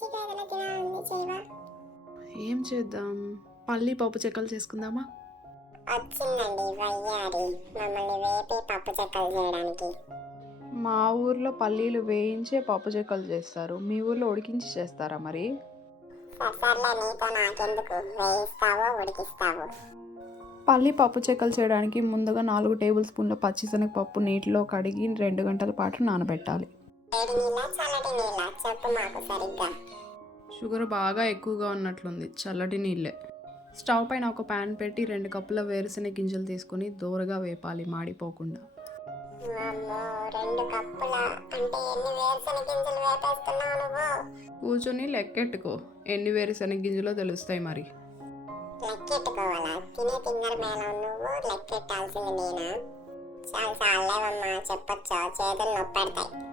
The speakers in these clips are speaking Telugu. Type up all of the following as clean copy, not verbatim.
మంచిగా ఏదైనా తినాలని చేయవా? ఏం చేద్దాం? పల్లి పప్పు చెక్కలు చేసుకుందామా? వచ్చిందండి వయ్యారి మమ్మల్ని వేపి పప్పు చెక్కలు చేయడానికి. మా ఊర్లో పల్లీలు వేయించే పప్పు చెక్కలు చేస్తారు. మీ ఊర్లో ఉడికించి చేస్తారా మరి? సర్లే నీతో నాకెందుకు, వేయిస్తావో ఉడికిస్తావో. పల్లి పప్పు చెక్కలు చేయడానికి ముందుగా 4 టేబుల్ స్పూన్ల పచ్చిశనగపప్పు నీటిలో కడిగి 2 గంటల పాటు నానబెట్టాలి. వేడి నీళ్ళ చల్లటి నీళ్ళ చెప్పు మాకు సరిగ్గా. షుగర్ బాగా ఎక్కువగా ఉన్నట్లుంది, చల్లటి నీళ్ళే. స్టవ్ పైన ఒక ప్యాన్ పెట్టి 2 కప్పుల వేరుశెనగ గింజలు తీసుకొని దోరగా వేపాలి, మాడిపోకుండా. అమ్మో 2 కప్పుల అంటే ఎన్ని వేరుశనగ గింజలు వేపేస్తున్నావు నువ్వు? కూర్చొని లెక్కెట్టుకో, ఎన్ని వేరుశెనగ గింజలో తెలుస్తాయి మరి. లెక్కెట్టుకోవాలా? తినే తింగర మేళం నువ్వు, లెక్కెట్టాల్సింది నేనా? చాలా చాలేవమ్మా, చెప్పొచ్చా? చేతులు నొప్పెడతాయి.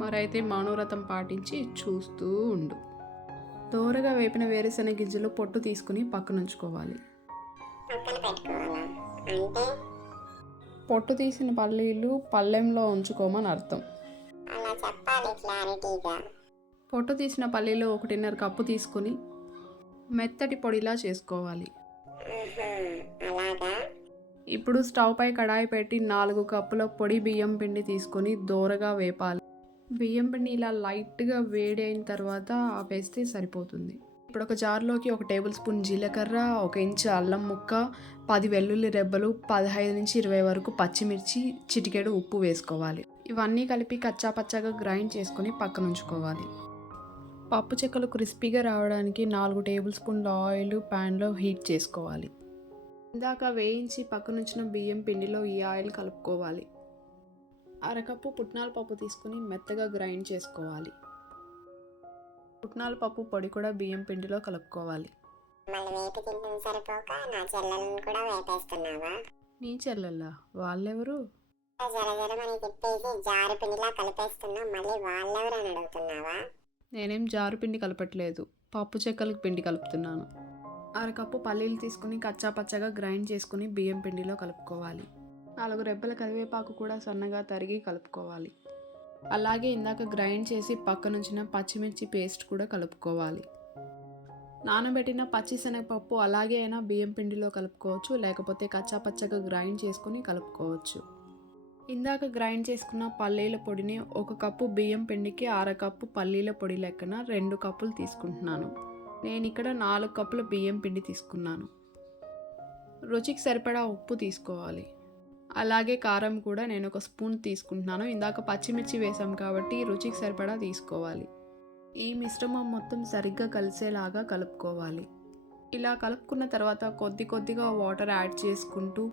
మరైతే మౌనవ్రతం పాటించి చూస్తూ ఉండు. దోరగా వేపిన వేరుశెనగ గింజలు పొట్టు తీసుకుని పక్కనుంచుకోవాలి. పక్కన పెట్టుకోవాలా అంటే? పొట్టు తీసిన పల్లీలు పళ్ళెంలో ఉంచుకోమని అర్థం. అలా చెప్పాలి క్లారిటీగా. పొట్టు తీసిన పల్లీలు 1.5 కప్పు తీసుకుని మెత్తటి పొడిలా చేసుకోవాలి. అలాగా. ఇప్పుడు స్టవ్ పై కడాయి పెట్టి 4 కప్పుల పొడి బియ్యం పిండి తీసుకొని దోరగా వేపాలి. బియ్యం పిండి ఇలా లైట్గా వేడి అయిన తర్వాత వేస్తే సరిపోతుంది. ఇప్పుడు ఒక జార్లోకి 1 టేబుల్ స్పూన్ జీలకర్ర, 1 ఇంచు అల్లం ముక్క, 10 వెల్లుల్లి రెబ్బలు, 15 నుంచి 20 వరకు పచ్చిమిర్చి, చిటికెడు ఉప్పు వేసుకోవాలి. ఇవన్నీ కలిపి కచ్చా పచ్చగా గ్రైండ్ చేసుకొని పక్కన ఉంచుకోవాలి. పప్పు చెక్కలు క్రిస్పీగా రావడానికి 4 టేబుల్ స్పూన్ల ఆయిల్ ప్యాన్లో హీట్ చేసుకోవాలి. ఇందాక వేయించి పక్కనుంచిన బియ్యం పిండిలో ఈ ఆయిల్ కలుపుకోవాలి. అరకప్పు పుట్నాల పప్పు తీసుకుని మెత్తగా గ్రైండ్ చేసుకోవాలి. పుట్నాల పప్పు పొడి కూడా బియ్యం పిండిలో కలుపుకోవాలి. మళ్ళీ వేపి తింటుంది సరిపోక నా చెల్లెలను కూడా వేపేస్తున్నావా? నీ చెల్లెల్లా? వాళ్ళెవరు? జరజరమని తిప్పేసి జారు పిండిలా కలిపేస్తున్నా, మళ్ళీ వాళ్ళెవరు అని అడుగుతున్నావా? నేనేం జారు పిండి కలపట్లేదు, పప్పు చెక్కలకు పిండి కలుపుతున్నాను. అరకప్పు పల్లీలు తీసుకుని కచ్చా పచ్చగా గ్రైండ్ చేసుకుని బియ్యం పిండిలో కలుపుకోవాలి. 4 రెబ్బల కరివేపాకు కూడా సన్నగా తరిగి కలుపుకోవాలి. అలాగే ఇందాక గ్రైండ్ చేసి పక్కనుంచిన పచ్చిమిర్చి పేస్ట్ కూడా కలుపుకోవాలి. నానబెట్టిన పచ్చిశనగపప్పు అలాగే అయినా బియ్యం పిండిలో కలుపుకోవచ్చు, లేకపోతే కచ్చా పచ్చగా గ్రైండ్ చేసుకుని కలుపుకోవచ్చు. ఇందాక గ్రైండ్ చేసుకున్న పల్లీల పొడిని 1 కప్పు బియ్యం పిండికి 1/2 కప్పు పల్లీల పొడి లెక్కన 2 కప్పులు తీసుకుంటున్నాను. నేను ఇక్కడ 4 కప్పుల బియ్యం పిండి తీసుకున్నాను. రుచికి సరిపడా ఉప్పు తీసుకోవాలి. అలాగే కారం కూడా నేను 1 స్పూన్ తీసుకుంటున్నాను. ఇందాక పచ్చిమిర్చి వేసాం కాబట్టి రుచికి సరిపడా తీసుకోవాలి. ఈ మిశ్రమం మొత్తం సరిగ్గా కలిసేలాగా కలుపుకోవాలి. ఇలా కలుపుకున్న తర్వాత కొద్ది కొద్దిగా వాటర్ యాడ్ చేసుకుంటూ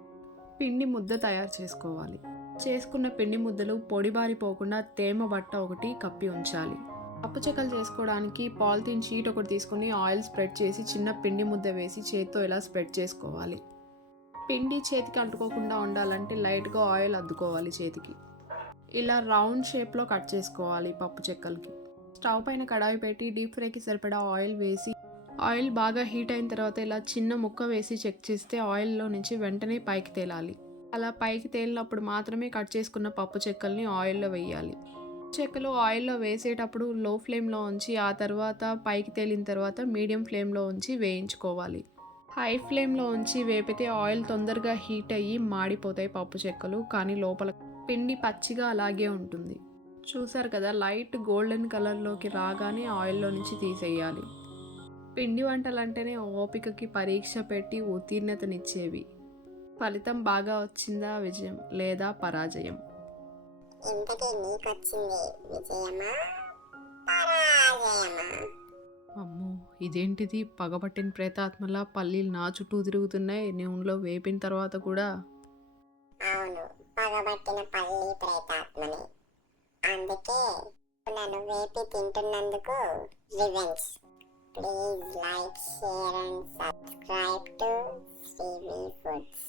పిండి ముద్ద తయారు చేసుకోవాలి. చేసుకున్న పిండి ముద్దలు పొడిబారిపోకుండా తేమ బట్ట ఒకటి కప్పి ఉంచాలి. పప్పు చెక్కలు చేసుకోవడానికి పాలిథిన్ షీట్ ఒకటి తీసుకుని ఆయిల్ స్ప్రెడ్ చేసి చిన్న పిండి ముద్ద వేసి చేతితో ఇలా స్ప్రెడ్ చేసుకోవాలి. పిండి చేతికి అంటుకోకుండా ఉండాలంటే లైట్గా ఆయిల్ అద్దుకోవాలి చేతికి. ఇలా రౌండ్ షేప్లో కట్ చేసుకోవాలి పప్పు చెక్కలకి. స్టవ్ పైన కడాయి పెట్టి డీప్ ఫ్రైకి సరిపడా ఆయిల్ వేసి ఆయిల్ బాగా హీట్ అయిన తర్వాత ఇలా చిన్న ముక్క వేసి చెక్ చేస్తే ఆయిల్లో నుంచి వెంటనే పైకి తేలాలి. అలా పైకి తేలినప్పుడు మాత్రమే కట్ చేసుకున్న పప్పు చెక్కల్ని ఆయిల్లో వేయాలి. చెక్కలు ఆయిల్లో వేసేటప్పుడు లో ఫ్లేమ్లో ఉంచి ఆ తర్వాత పైకి తేలిన తర్వాత మీడియం ఫ్లేమ్లో ఉంచి వేయించుకోవాలి. హై ఫ్లేమ్లో ఉంచి వేపితే ఆయిల్ తొందరగా హీట్ అయ్యి మాడిపోతాయి పప్పు చెక్కలు, కానీ లోపల పిండి పచ్చిగా అలాగే ఉంటుంది. చూసారు కదా, లైట్ గోల్డెన్ కలర్లోకి రాగానే ఆయిల్లో నుంచి తీసేయాలి. పిండి వంటలంటేనే ఓపికకి పరీక్ష పెట్టి ఉత్తీర్ణతనిచ్చేవి. ఫలితం బాగా వచ్చిందా విజయం, లేదా పరాజయం? ఇంతకీ నీకొచ్చింది విజయమా పరాజయమా? అమ్మో, ఇదేంటిది? పగబట్టిన ప్రేతాత్మలా పల్లీలు నా చుట్టూ తిరుగుతున్నాయి నూనెలో వేపిన తర్వాత కూడా. అవును, పగబట్టిన పల్లి ప్రేతాత్మని. అందుకే నన్ను వేపి తింటున్నందుకు revenge. Please like, share and subscribe to Srivi foods.